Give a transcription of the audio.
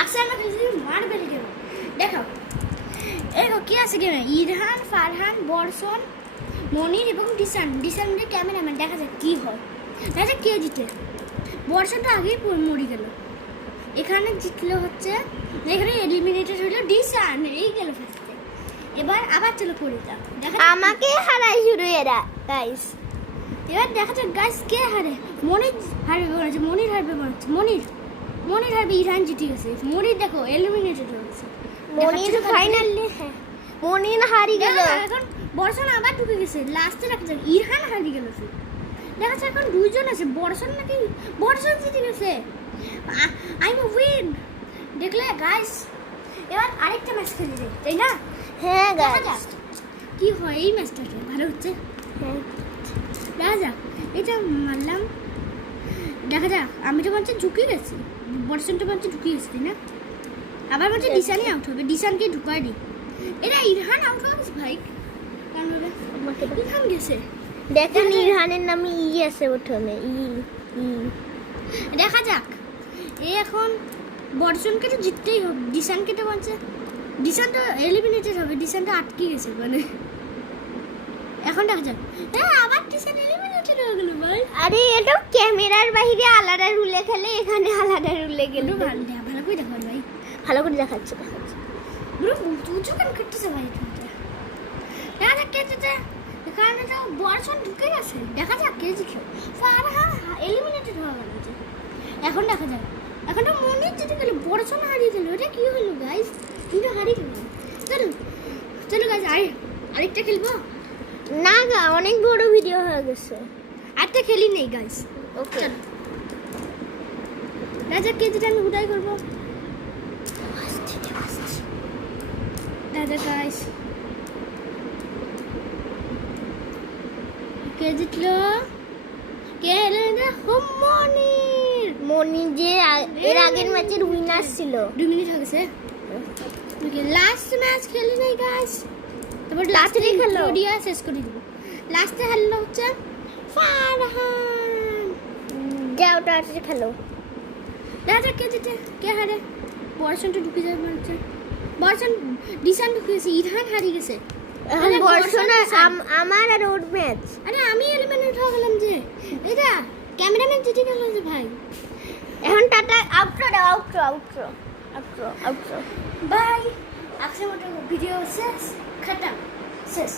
আকসে আমাকে মার বেরিয়ে গেল। দেখো এগো কি আছে গেমে, ইরহান, ফারহান, বর্ষণ, মনির এবং ডিসানের ক্যামেরাম্যান। দেখা যাক কি হয়, দেখা যাক কে জিতে। বর্ষণটা আগেই মরে গেল। এখানে জিতলো হচ্ছে, এখানে এলিমিনেটেড হলো ডিসান, এই গেল ফার্স্টে। এবার আবার চলো পরিতা, দেখা আমাকে হারাই শুরু এরা গাইস। এবার দেখা যাক গাইস কে হারে। মনির হারবে মনে হচ্ছে, মনির হারবে মনে হচ্ছে। মনির হারবে, ইরহান জিতে গেছে। মনির দেখো এলিমিনেটেড হয়ে গেছে। মনির ফাইনালি, মনির হারি গেল। এখন বর্ষণ আবার ঢুকে গেছে লাস্টে। দেখা যাক ইরহান হারিয়ে গেল। দেখা যাচ্ছে এখন দুইজন আছে, বর্ষণ নাকি বর্ষণ জিতে গেছে। আই এম উইন, দেখলে গাইস। এবার আরেকটা ম্যাচ খেলে যাই, তাই না? হ্যাঁ দেখা গাইস, যাক কি হয়। এই ম্যাচটা ভালো হচ্ছে। হ্যাঁ দেখা যাক, এটা মারলাম। দেখা যাক, আমি তো বলছি ঢুকে গেছি, বর্ষণটা বলছে ঢুকে গেছি, তাই না? আবার বলছে ডিসানই আউট হবে, ডিসানকে ঢুকাই দিই। এটা ইরহান আউট হয়ে গেছে ভাই, ইরহান গেছে। দেখেন ইরহানের নামে ই আছে প্রথমে, ই ই। দেখা যাক, এই এখন বর্ষণকে তো জিততেই হবে। ডিসানকে তো বলছে, ডিসান তো এলিমিনেটেড হবে, ডিসানটা আটকে গেছে মানে। এখন দেখা যাক, হ্যাঁ আবার ডিসান এলিমিনেটেড হয়ে গেল ভাই। আরে এটা ক্যামেরার বাইরে আলাদা রুলে খেলে, এখানে আলাদা রুলে গেল। ভালো করে দেখো ভাই, ভালো করে দেখাচ্ছে। পুরো উঁচু কেন কাটতেছে ভাই এখানটা। দেখা যাক কে জিতে। এখানে তো বর্ষণ ঢুকে গেছে, দেখা যাক কে জিতে। ফারহান এলিমিনেটেড হয়ে গেল যে। এখন দেখা যাক, এখন তো মনির জিতে গেল, বর্ষণ হারিয়ে দিল। এটা কি হলো গাইস, কিন্তু হারিয়ে গেল। চলো চলো গাইস, আরেকটা খেলবো। না গা, অনেক বড় ভিডিও হয়ে গেছে। আরেকটা খেলি নেই গাইস। ওকে, দেখা যাক কে জিতে। আমি উঠাই করবো। দেখা যাক গাইস কে জিতলো। কে এলো? মনির। মনি যে এর আগের ম্যাচের উইনার ছিল। 2 মিনিট হয়ে গেছে। লাস্ট ম্যাচ খেলি নাই গাইস, তারপর লাস্টে খেললো ভিডিও শেষ করে দিব। লাস্টে খেললো হচ্ছে ফারহান। যাও তাড়াতাড়ি খেলো। দেখা যাক কে জিতে কে হারে। বর্ষণটা ঢুকে যাবে মনে হচ্ছে। বর্ষণ ডিসান ঢুকে গেছে, ইরহান হারিয়ে গেছে। এখন বর্ষণ আমার আর ওর ম্যাচ। আরে আমি এলিমিনেট হয়ে গেলাম যে। এটা ক্যামেরাম্যান জিতে গেল যে ভাই। এখন টাটা, আউটরো দাও, আউটরো। বাই। আজকের মতো ভিডিও শেষ, খতম, শেষ।